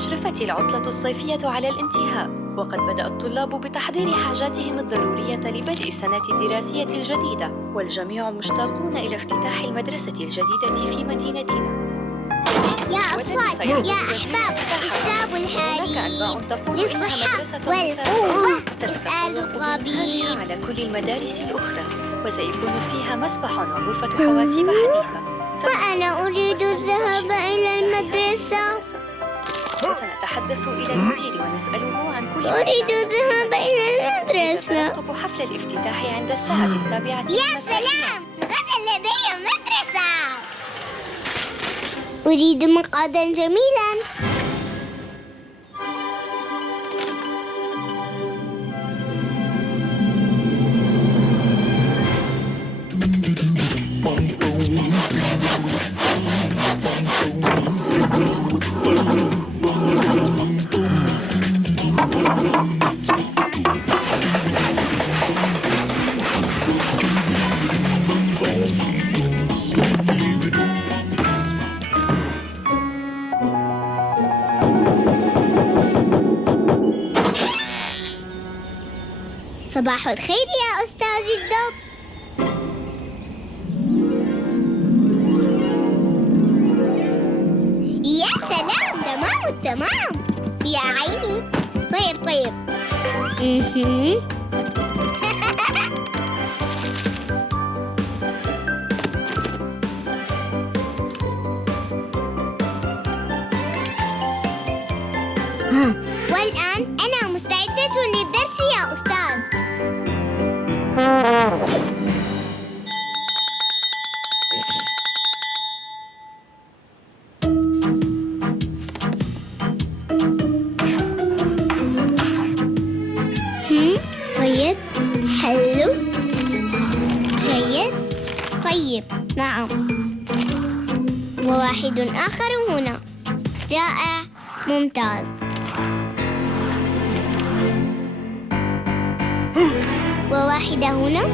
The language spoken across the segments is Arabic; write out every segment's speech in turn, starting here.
أشرفت العطلة الصيفية على الانتهاء، وقد بدأ الطلاب بتحضير حاجاتهم الضرورية لبدء السنة الدراسية الجديدة، والجميع مشتاقون إلى افتتاح المدرسة الجديدة في مدينتنا. يا أطفال، يا أحباب، اشربوا الحليب للصحة والقوة. اسألوا الطبيب. على كل المدارس الأخرى، وسيكون فيها مسبح وغرفة حواسيب حديثة. وأنا أريد الذهاب إلى المدرسة. وسنتحدث إلى المدير ونسأله عن كل أريد الذهاب إلى المدرسة. سنرتقب حفل الافتتاح عند الساعة 7. يا سلام، غدا لدي مدرسة. أريد مقعدا جميلا. صباح الخير يا أستاذ الدب. يا سلام، تمام التمام. يا عيني. طيب والآن أنا مستعدة للدرس يا أستاذ. طيب، حلو، جيد، طيب، نعم. وواحد آخر هنا. رائع، ممتاز. وواحدة هنا.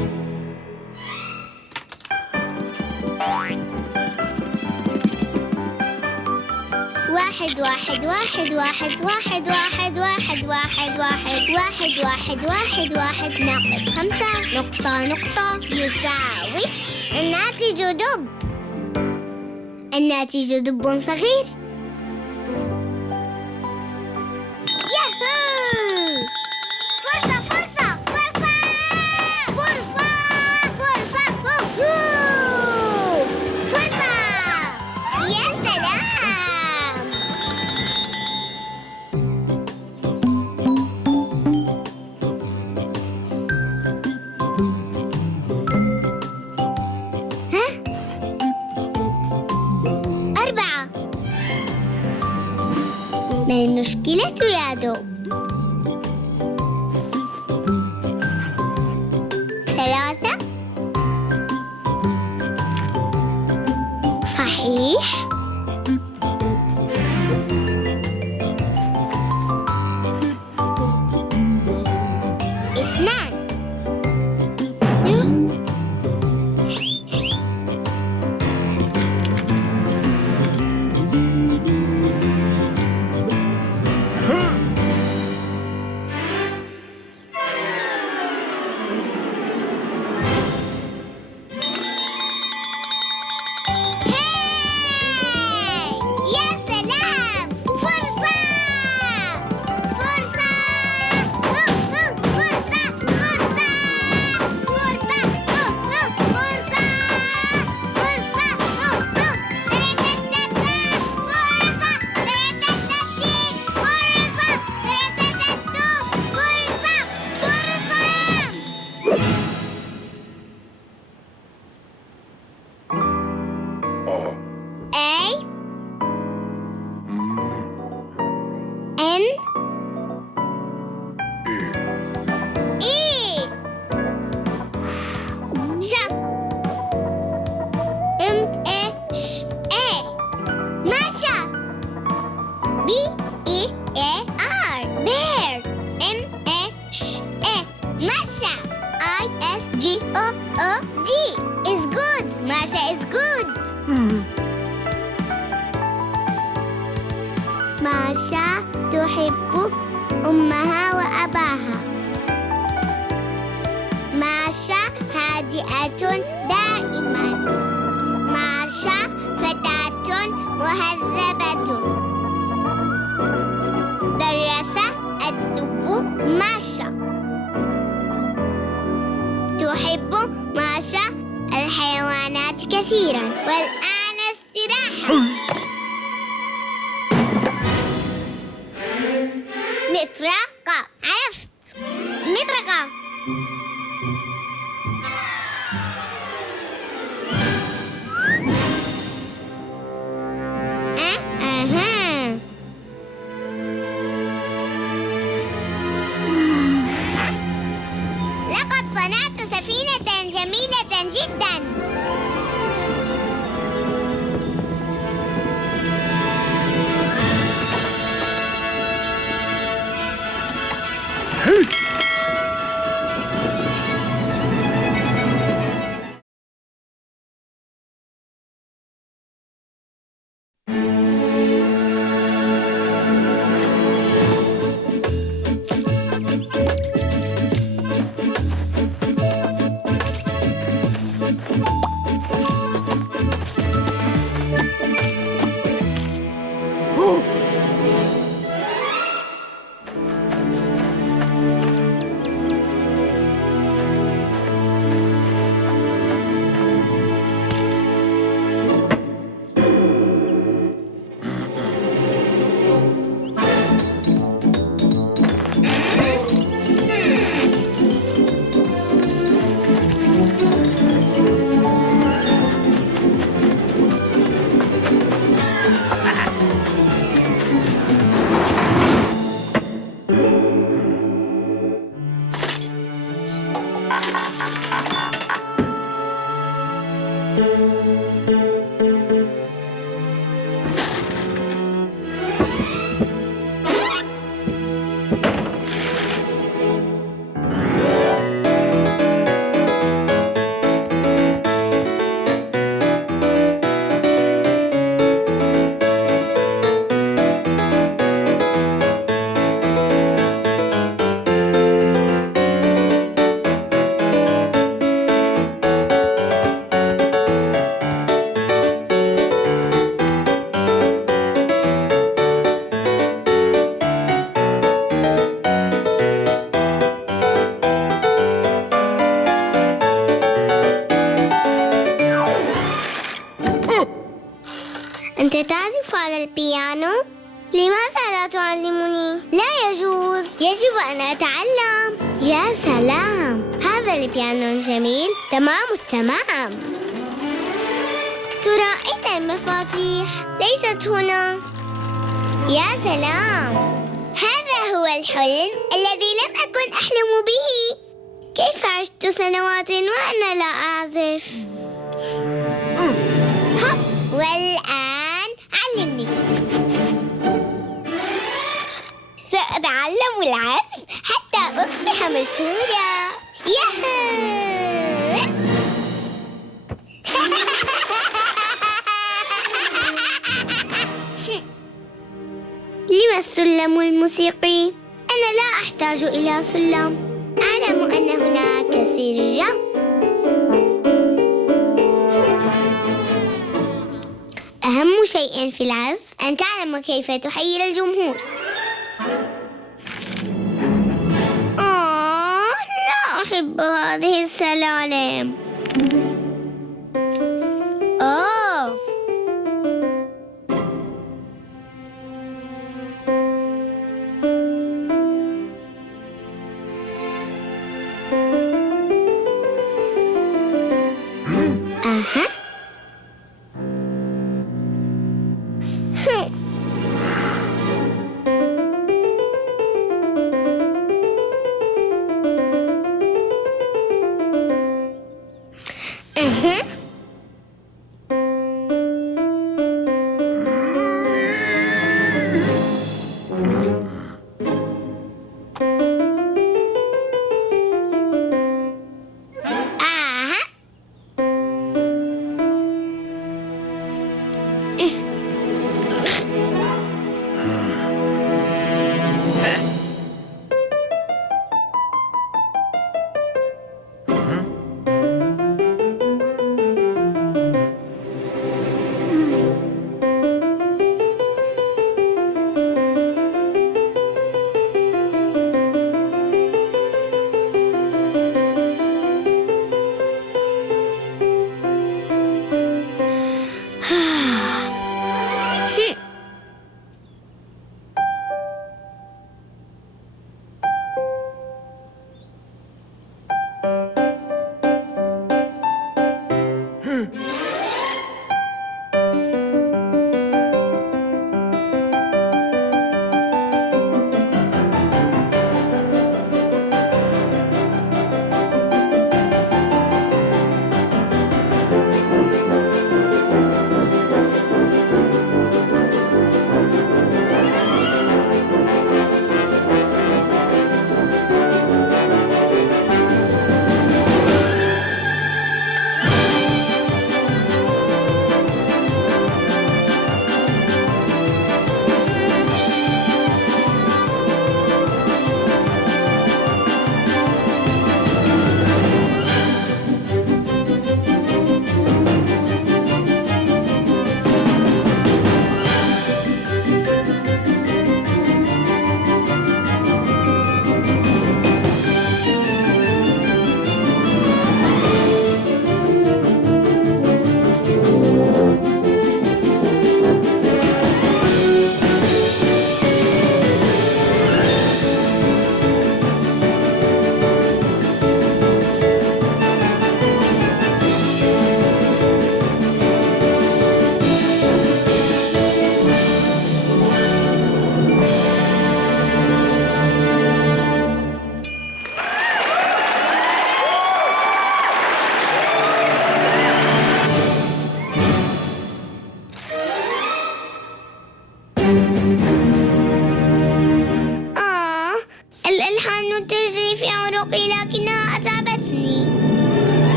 واحد واحد واحد واحد واحد واحد واحد واحد واحد واحد واحد واحد ناقص 5 نقطة يساوي الناتج دب. الناتج دب صغير. ياهو! فرصة فرصة فرصة فرصة فرصة فرصة. يا سلام. ها؟ 4. ما المشكلة يا دب؟ 3. صحيح. 2. ماشا is good. ماشا تحب أمها وأباها. ماشا هادئة دائما. ماشا فتاة مهذبة. درس الدب ماشا. تحب ماشا الحيوانات كثيرا. والآن استراحة. مطرقة. عرفت، مطرقة. أها. لقد صنعت سفينة جميلة جدا. أنت تعزف على البيانو؟ لماذا لا تعلمني؟ لا يجوز، يجب أن أتعلم. يا سلام، هذا البيانو جميل تمام التمام. ترى أين المفاتيح؟ ليست هنا. يا سلام، هذا هو الحلم الذي لم أكن أحلم به. كيف عشت سنوات وأنا لا أعزف؟ والآن علمني. سأتعلم العزف حتى أصبح مشهورة. ياهو! لما السلم الموسيقي؟ أنا لا أحتاج إلى سلم. أعلم أن هناك سر. أهم شيء في العزف أن تعلم كيف تحيي الجمهور. لا أحب هذه السلالم.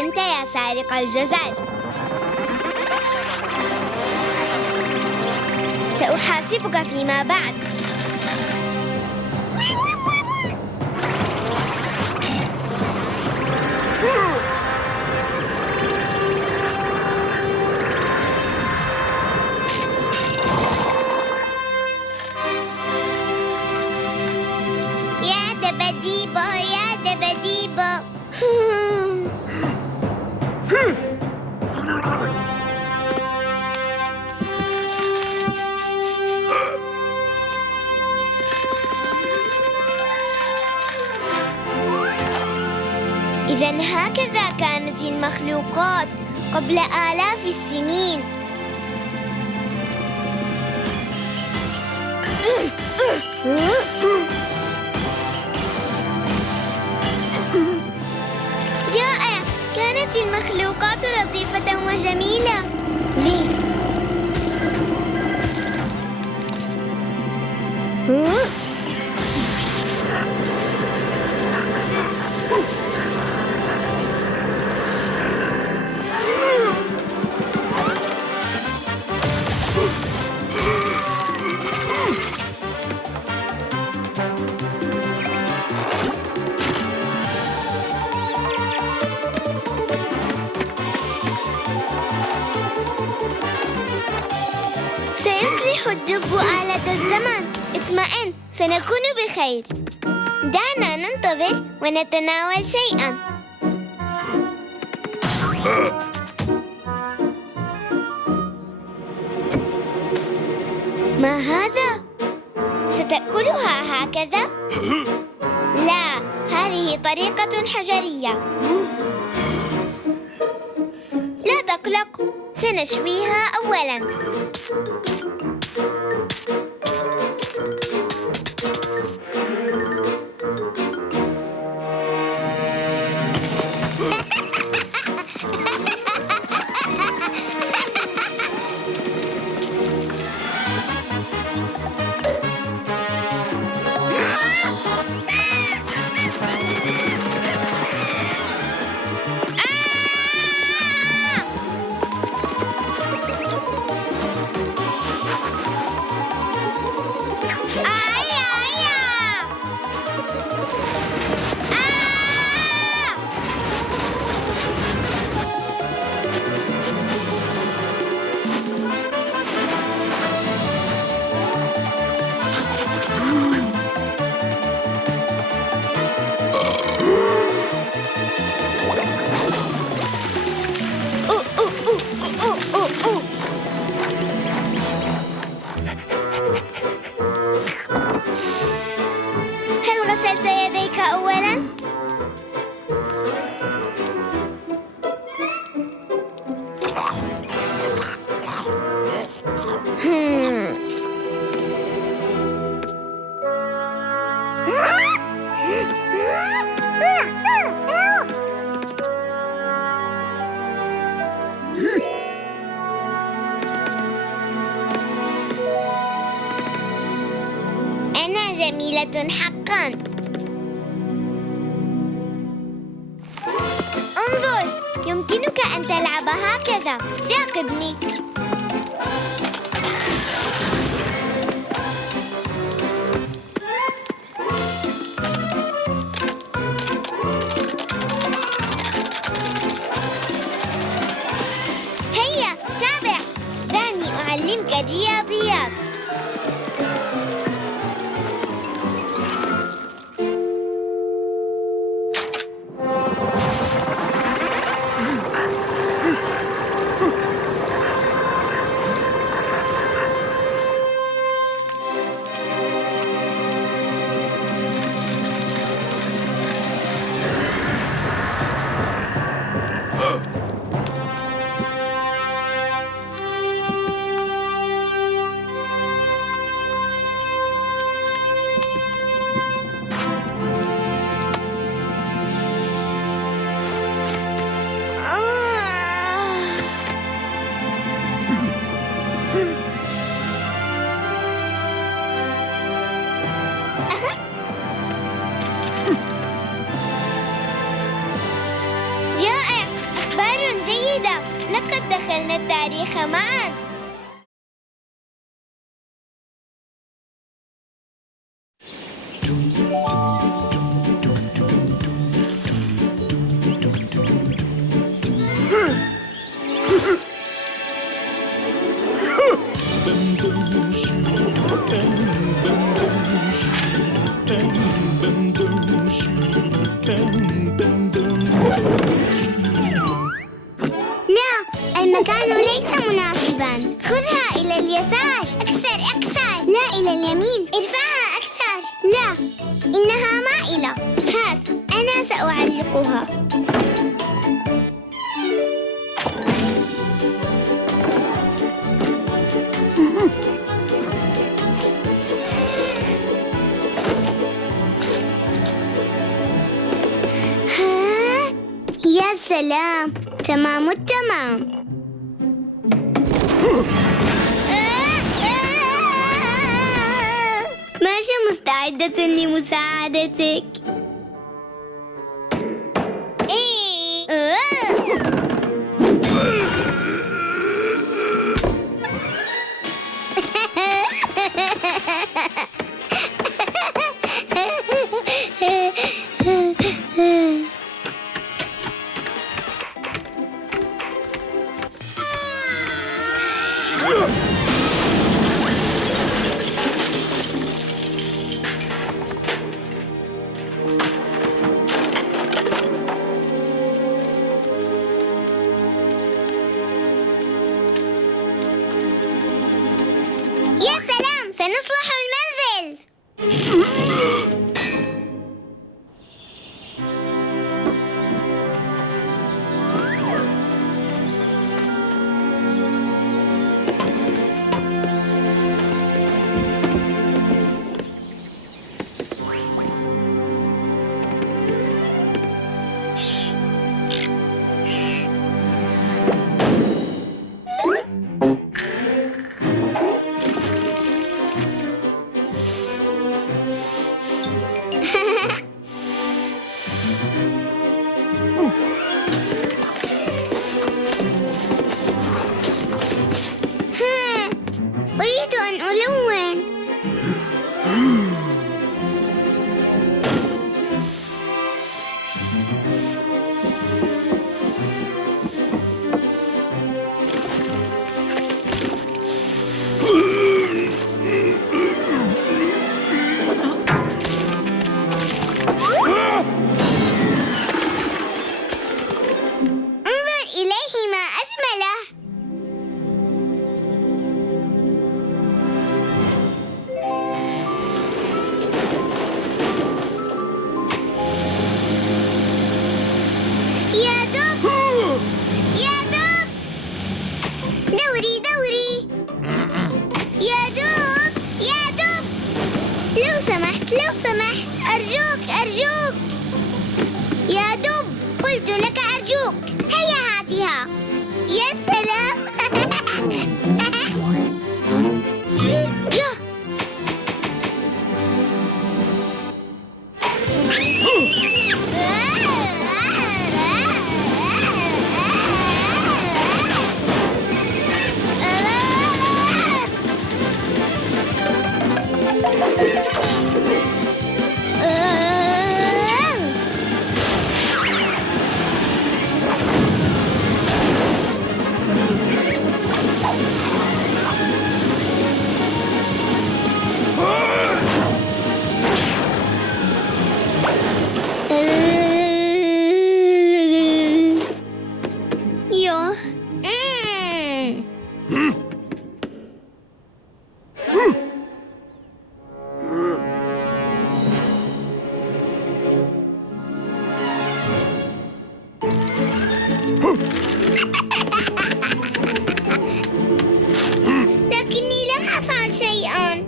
أنت يا سارق الجزر. سأحاسبك فيما بعد. يا دبديبة يا دبديبة. إذن هكذا كانت المخلوقات قبل آلاف السنين. رائع، كانت المخلوقات لطيفة وجميلة. ليه؟ سيصلح الدب آلة الزمن. اطمئن، سنكون بخير. دعنا ننتظر ونتناول شيئا. ما هذا؟ ستأكلها هكذا؟ لا، هذه طريقة حجرية. لا تقلق، سنشويها أولاً. جميلة حقا. انظر، يمكنك أن تلعب هكذا. راقبني. هيا تابع، دعني أعلمك الرياضيات. التاريخ معا. لا، المكان ليس مناسبا. خذها إلى اليسار. أكثر أكثر. لا، إلى اليمين. ارفعها أكثر. لا، إنها مائلة. هات، أنا سأعلقها. يا سلام، تمام التمام. ماشا مستعدة لمساعدتك. يا سلام، سنصلح المنزل. أريد أن ألون. انظر إليه، ما أجمله. يا دب، يا دب، دوري دوري. يا دب، يا دب، لو سمحت لو سمحت، أرجوك أرجوك. يا دب، قلت لك أرجوك. هيا هاتها. يا سلام. يا. يوه. لكني لم أفعل شيئا.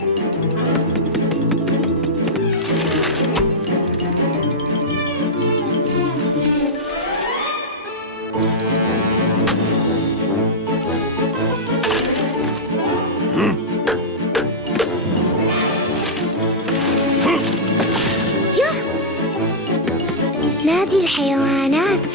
نادي الحيوانات.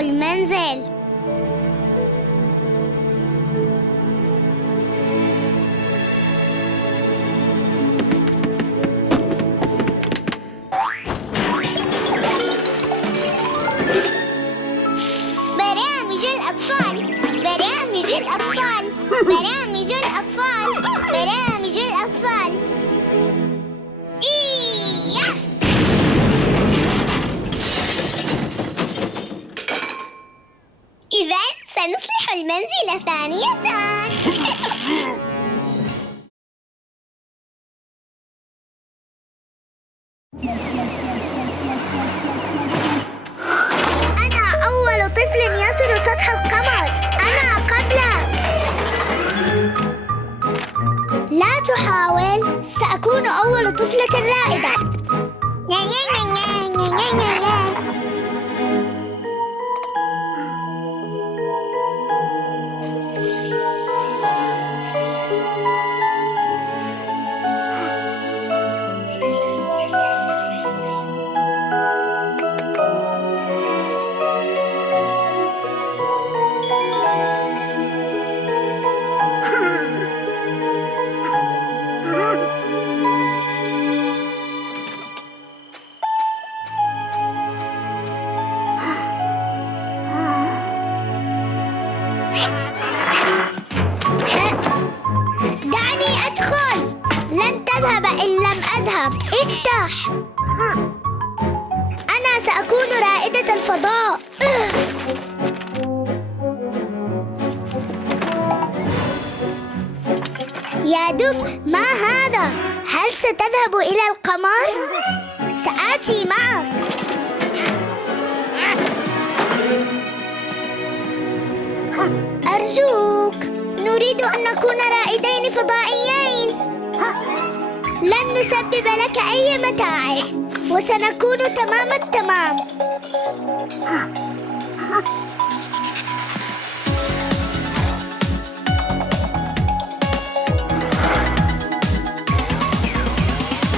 المنزل. برامج الأطفال، برامج الأطفال، برامج الأطفال، برامج الأطفال. إذن سنصلح المنزل ثانية. أنا أول طفل يصل سطح القمر. أنا قبلك. لا تحاول. سأكون أول طفلة رائدة. دعني أدخل. لن تذهب إن لم أذهب. افتح. أنا سأكون رائدة الفضاء. يا دب، ما هذا؟ هل ستذهب إلى القمر؟ سآتي معك. أرجوك، نريد أن نكون رائدين فضائيين. لن نسبب لك أي متاعب وسنكون تمام التمام.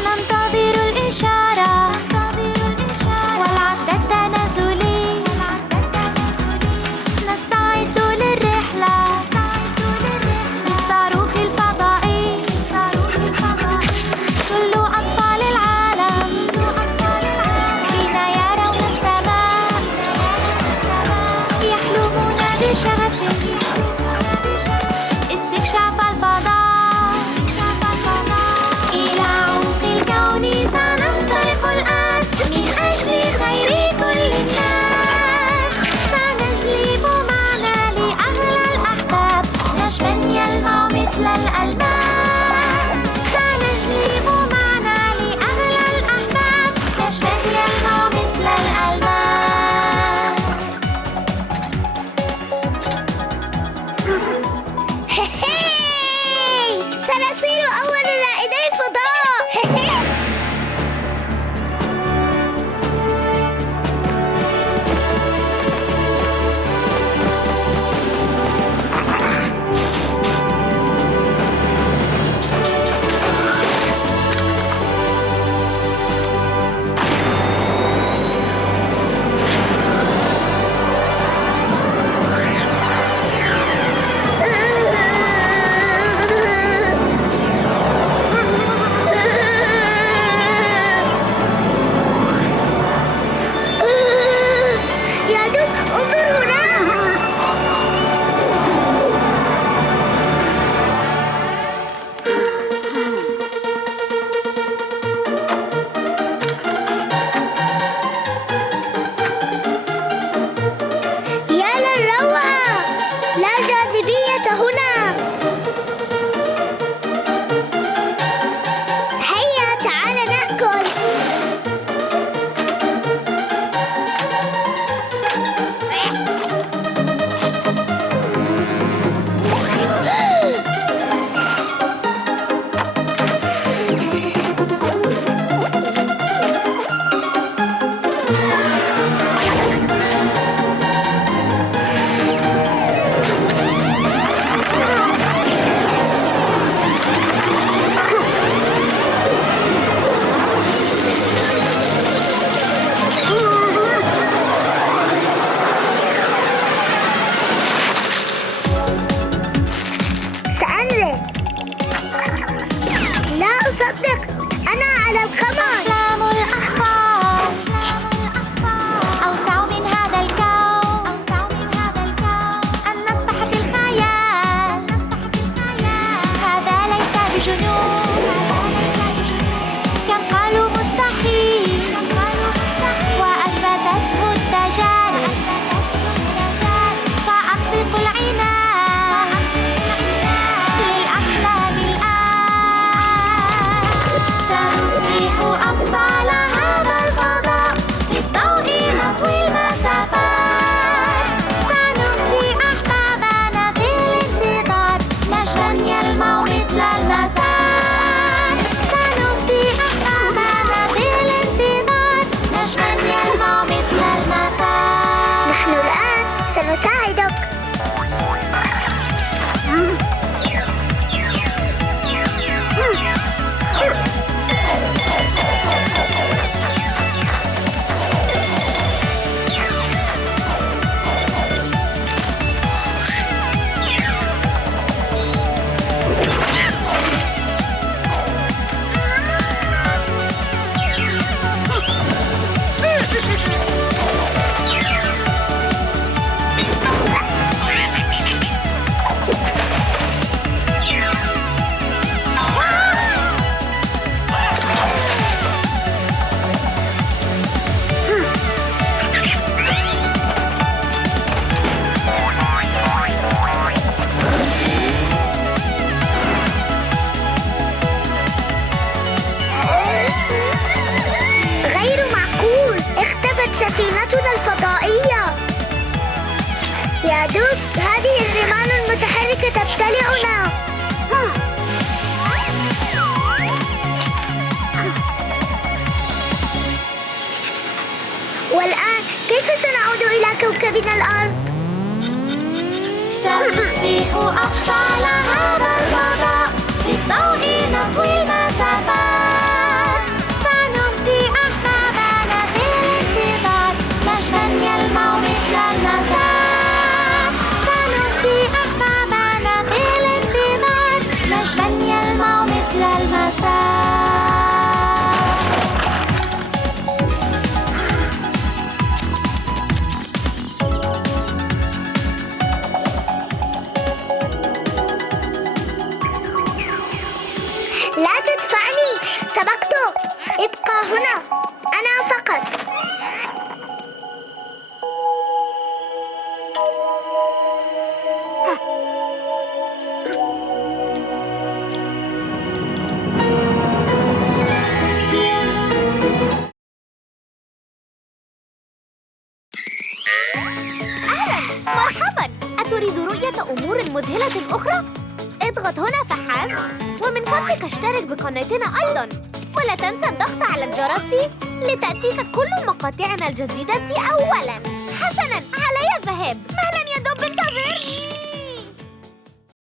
ننتظر الإشارة والعد التنازلي. نستعد للرحلة بالصاروخ الفضائي. كل أطفال العالم حين يرون السماء يحلمون بشغف استكشاف الفضاء. إلى عمق الكون سننطلق الآن من أجل خير كل الناس. سنجلب معنا لأغلى الأحباب نجماً يلمع مثل الألماس. سنجلب معنا لأغلى الأحباب نجماً يلمع مثل الألماس. يا دب، هذه الرمال المتحركة تبتلعنا. والآن كيف سنعود إلى كوكبنا الأرض؟ سنصبح أبطال هذا الفضاء، بالضوء نطوي المسافات. سنهدي أحبابنا في الانتظار، نجما يلمع مثل المساء. سنهدي أحبابنا في الانتظار، نجما يلمع مثل المساء. لا تدفعني، سبقته. ابقى هنا، أنا فقط. مرحباً! أتريد رؤية أمور مذهلة أخرى؟ اضغط هنا فحسب، ومن فضلك اشترك بقناتنا أيضاً، ولا تنسى الضغط على الجرس لتأتيك كل مقاطعنا الجديدة أولاً. حسناً، علي الذهاب.